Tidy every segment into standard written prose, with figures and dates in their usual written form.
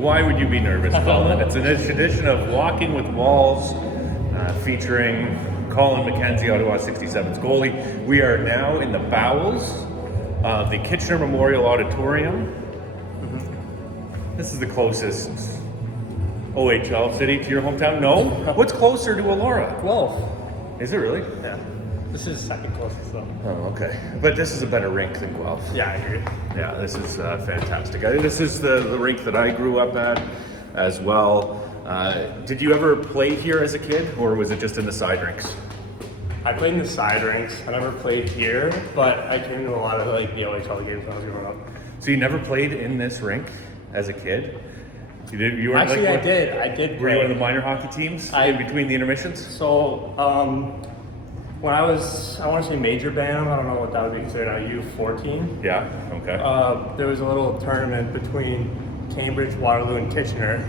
Why would you be nervous, Colin? It's a tradition of Walking with Walls, featuring Collin MacKenzie, Ottawa 67's goalie. We are now in the bowels of the Kitchener Memorial Auditorium. This is the closest OHL city to your hometown. No? What's closer to Elora? Guelph. Is it really? Yeah. This is second closest though. Oh, okay. But this is a better rink than Guelph. Yeah, I agree. Yeah, this is fantastic. This is the rink that I grew up at as well. Did you ever play here as a kid, or was it just in the side rinks? I played in the side rinks. I never played here, but I came to a lot of like the OHL games when I was growing up. So you never played in this rink as a kid? You did. You were Actually, like, I did. Were you one of the minor hockey teams in between the intermissions? So when I was, I want to say major band. I don't know what that would be considered. U14. Yeah. Okay. There was a little tournament between Cambridge, Waterloo, and Kitchener,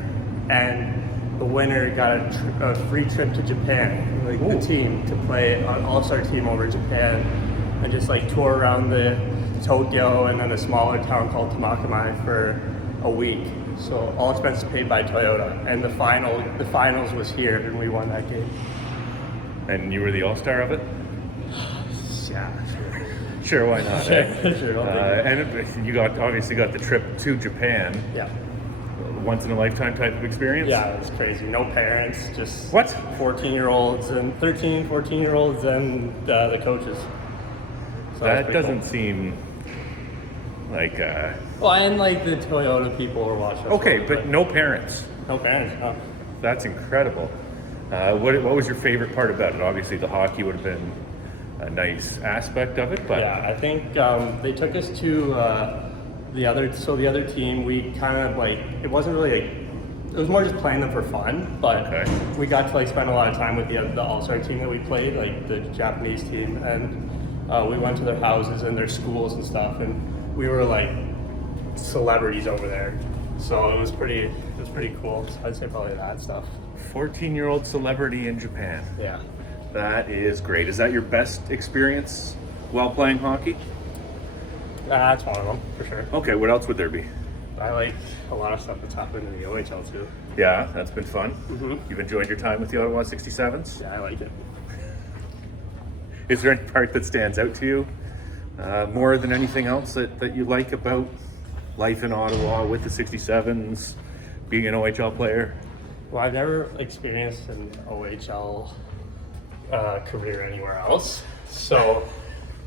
and the winner got a free trip to Japan, like the team, to play an all-star team over in Japan, and just like tour around the Tokyo and then a smaller town called Tamakamai for a week. So all expenses paid by Toyota, and the finals was here, and we won that game. And you were the all-star of it? Yeah, sure. Sure, why not? Sure, eh? sure. And you obviously got the trip to Japan. Yeah. Once in a lifetime type of experience? Yeah, it was crazy. No parents, just What? 14-year-olds and 13, 14-year-olds and the coaches. So That doesn't seem like. Well, and like the Toyota people were watching. Okay, but no parents. No parents. No. That's incredible. What was your favorite part about it? Obviously, the hockey would have been a nice aspect of it, but Yeah, I think they took us to the other team. We kind of like, it wasn't really like, it was more just playing them for fun, but we got to like spend a lot of time with the all-star team that we played, like the Japanese team, and we went to their houses and their schools and stuff, and we were like celebrities over there. So it was pretty cool. So I'd say probably that stuff. 14-year-old celebrity in Japan. Yeah. That is great. Is that your best experience while playing hockey? That's one of them, for sure. Okay, what else would there be? I like a lot of stuff that's happened in the OHL too. Yeah, that's been fun. Mm-hmm. You've enjoyed your time with the Ottawa 67s? Yeah, I like it. Is there any part that stands out to you more than anything else that you like about life in Ottawa with the 67s, being an OHL player? Well, I've never experienced an OHL career anywhere else, so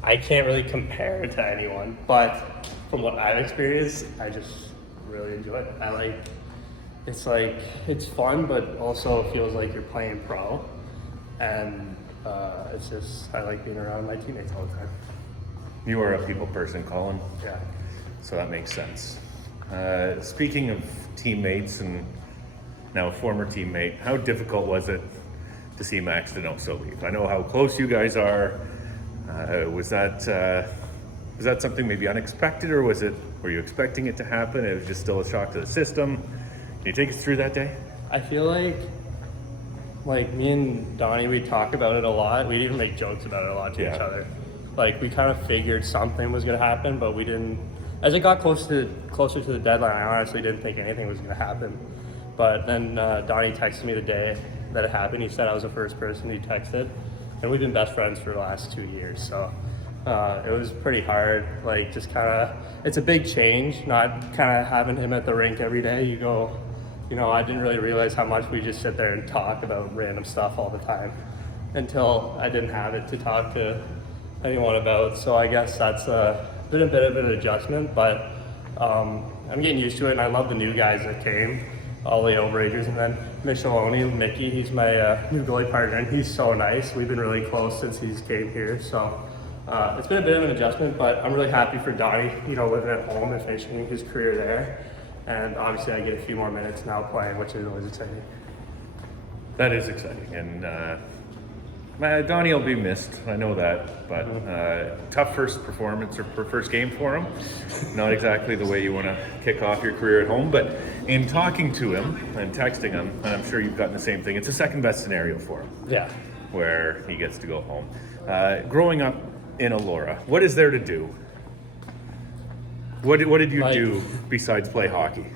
I can't really compare it to anyone. But from what I've experienced, I just really enjoy it. It's fun, but also feels like you're playing pro, and I like being around my teammates all the time. You are a people person, Colin. Yeah. So that makes sense. Speaking of teammates and now a former teammate, how difficult was it to see Max Donoso leave? I know how close you guys are. Was that something maybe unexpected, or were you expecting it to happen? It was just still a shock to the system. Can you take us through that day? I feel like me and Donnie, we talk about it a lot. We'd even make jokes about it a lot to each other. Like, we kind of figured something was going to happen, but we didn't. As it got closer to the deadline, I honestly didn't think anything was going to happen. But then Donnie texted me the day that it happened. He said I was the first person he texted, and we've been best friends for the last 2 years. So it was pretty hard. Like, just kind of, it's a big change, not kind of having him at the rink every day. I didn't really realize how much we just sit there and talk about random stuff all the time until I didn't have it to talk to anyone about. So I guess that's been a bit of an adjustment, but I'm getting used to it, and I love the new guys that came, all the overagers, and then Mickey, he's my new goalie partner, and he's so nice. We've been really close since he's came here, so it's been a bit of an adjustment, but I'm really happy for Donnie, living at home and finishing his career there. And obviously I get a few more minutes now playing, which is always exciting. That is exciting, and Donnie will be missed, I know that, but tough first performance or first game for him. Not exactly the way you want to kick off your career at home, but in talking to him and texting him, and I'm sure you've gotten the same thing, it's the second best scenario for him. Yeah. Where he gets to go home. Growing up in Elora, what is there to do? What did you do besides play hockey?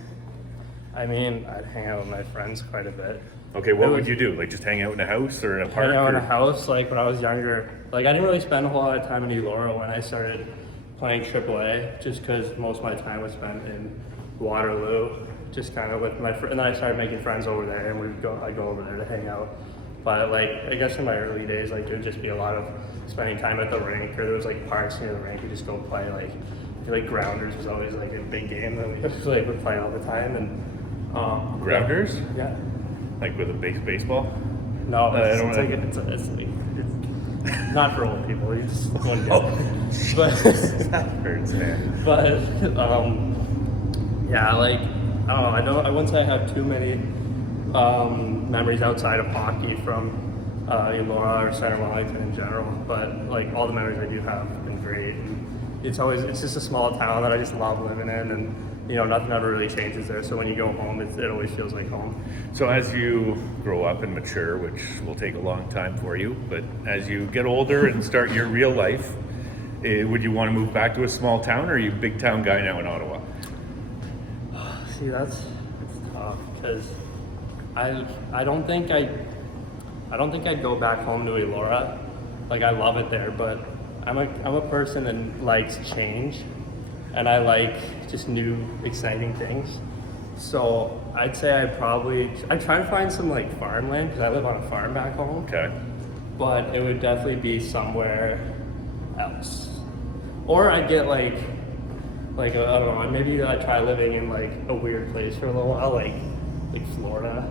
I mean, I'd hang out with my friends quite a bit. Okay, what would you do? Like just hang out in a house or in a park? Hang out in or- a house, like when I was younger. Like I didn't really spend a whole lot of time in Elora when I started playing AAA, just because most of my time was spent in Waterloo, just kind of with my friends. And then I started making friends over there, and I'd go over there to hang out. But like, I guess in my early days, like there'd just be a lot of spending time at the rink, or there was like parks near the rink. You just go play. Like, I feel like Grounders was always like a big game that we like would play all the time. And Grounders? Yeah. Like with a baseball? No, I don't it's not for old people. You just wouldn't get Oh, it. But that hurts, man. but yeah, like I don't know. I wouldn't say I have too many memories outside of hockey from Elora or Center Wellington in general. But like all the memories I do have been great. And it's just a small town that I just love living in, and you know, nothing ever really changes there. So when you go home, it always feels like home. So as you grow up and mature, which will take a long time for you, but as you get older and start your real life, would you want to move back to a small town, or are you a big town guy now in Ottawa? See, it's tough because I don't think I'd go back home to Elora. Like I love it there, but I'm a person that likes change, and I like just new exciting things. So I'd say I'd try to find some like farmland, because I live on a farm back home. Okay. But it would definitely be somewhere else, or I'd get like I don't know, maybe I'd try living in like a weird place for a little while, like Florida.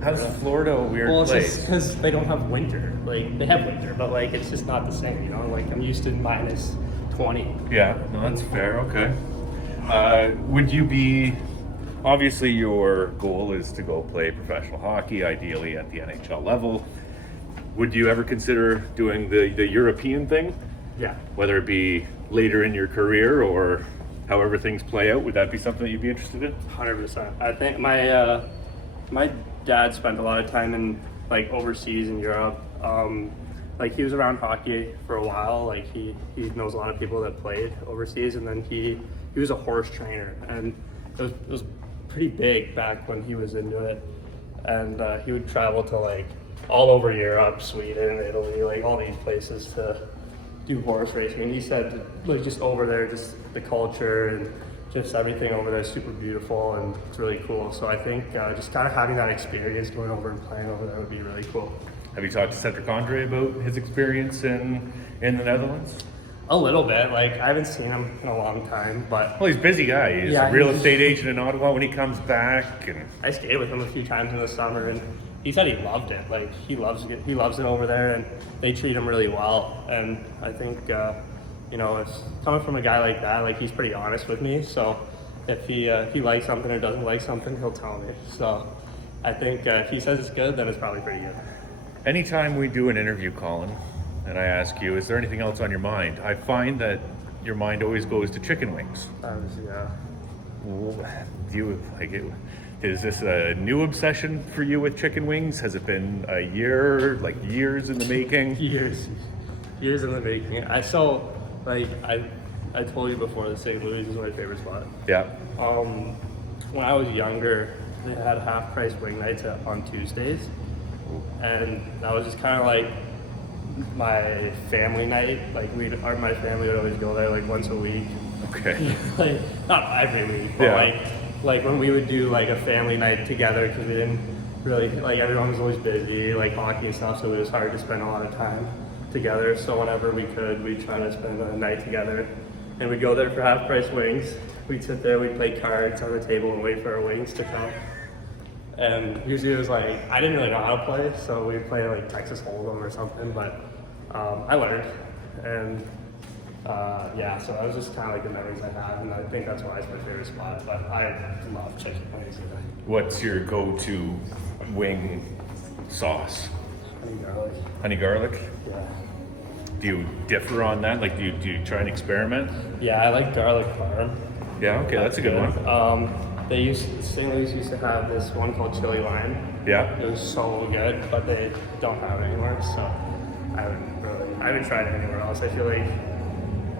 How's Florida a weird Well, it's place? just because they don't have winter. Like they have winter, but like it's just not the same. You know, like I'm used to minus 20. Yeah, no, that's fair. Okay. Would you be? Obviously, your goal is to go play professional hockey, ideally at the NHL level. Would you ever consider doing the European thing? Yeah. Whether it be later in your career or however things play out, would that be something that you'd be interested in? 100%. I think my dad spent a lot of time in like overseas in Europe. Like he was around hockey for a while. Like he knows a lot of people that played overseas, and then he was a horse trainer, and it was pretty big back when he was into it. And he would travel to like all over Europe, Sweden, Italy, like all these places to do horse racing. And he said that, like just over there, just the culture and just everything over there is super beautiful, and it's really cool. So I think just kind of having that experience going over and playing over there would be really cool. Have you talked to Cedric Andre about his experience in the Netherlands? A little bit. Like I haven't seen him in a long time, but Well, he's a busy guy. He's Yeah, a real he's- estate agent in Ottawa when he comes back, and I skated with him a few times in the summer, and he said he loved it. Like he loves it. He loves it over there, and they treat him really well. And I think you know, it's coming from a guy like that. Like he's pretty honest with me. So if he likes something or doesn't like something, he'll tell me. So I think if he says it's good, then it's probably pretty good. anytime we do an interview, Colin, and I ask you, is there anything else on your mind? I find that your mind always goes to chicken wings. Yeah. Do you like it? Is this a new obsession for you with chicken wings? Has it been a year, like years in the making? Years in the making. I told you before, the St. Louis is my favorite spot. Yeah. When I was younger, they had half-price wing nights on Tuesdays, and that was just kind of like my family night. Like my family would always go there like once a week. Okay. Like not every week, but Yeah. like when we would do like a family night together, because we didn't really like everyone was always busy, like hockey and stuff, so it was hard to spend a lot of time together. So whenever we could, we'd try to spend a night together, and we'd go there for half-price wings. We'd sit there, we'd play cards on the table and wait for our wings to come. And usually it was like, I didn't really know how to play, so we'd play like Texas Hold'em or something, but I learned. And yeah, so that was just kind of like the memories I have, and I think that's why it's my favorite spot. But I love chicken wings. What's your go-to wing sauce? Honey garlic. Honey garlic? Yeah. Do you differ on that? Like, do you try and experiment? Yeah, I like garlic parm. Yeah, okay, that's a good one. St. Louis used to have this one called chili lime. Yeah. It was so good, but they don't have it anymore, so I haven't tried it anywhere else. I feel like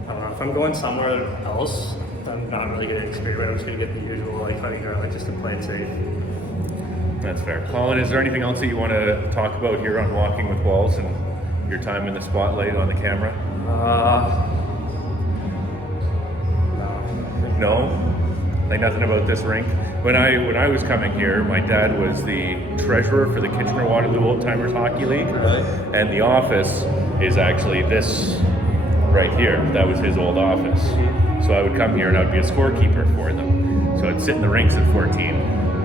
don't know, if I'm going somewhere else, I'm not really going to experiment. I'm just going to get the usual like honey garlic just to play it safe. That's fair. Colin, is there anything else that you want to talk about here on Walking with Walls and your time in the spotlight on the camera? No? Like nothing about this rink? When I was coming here, my dad was the treasurer for the Kitchener Waterloo Old Timers Hockey League. Really? And the office is actually this right here. That was his old office. So I would come here and I would be a scorekeeper for them. So I'd sit in the rinks at 14.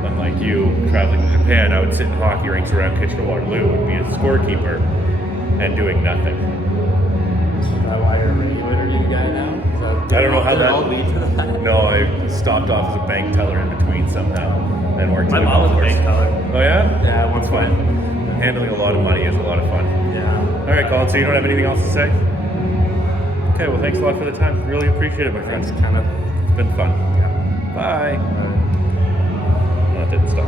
Unlike you, traveling to Japan, I would sit in hockey rinks around Kitchener Waterloo and be a scorekeeper and doing nothing. Is that why you're a regulator guy now? I don't know how Did it that all lead to that? No, I stopped off as a bank teller in between somehow and worked My at a mom was golf a course. bank teller. Oh yeah? Yeah, once Fun. Handling a lot of money is a lot of fun. Yeah. All right, Colin, so you don't have anything else to say? Okay, well, thanks a lot for the time. Really appreciate it, my friend. That's kind of. It's been fun. Yeah. Bye. No, it didn't stop.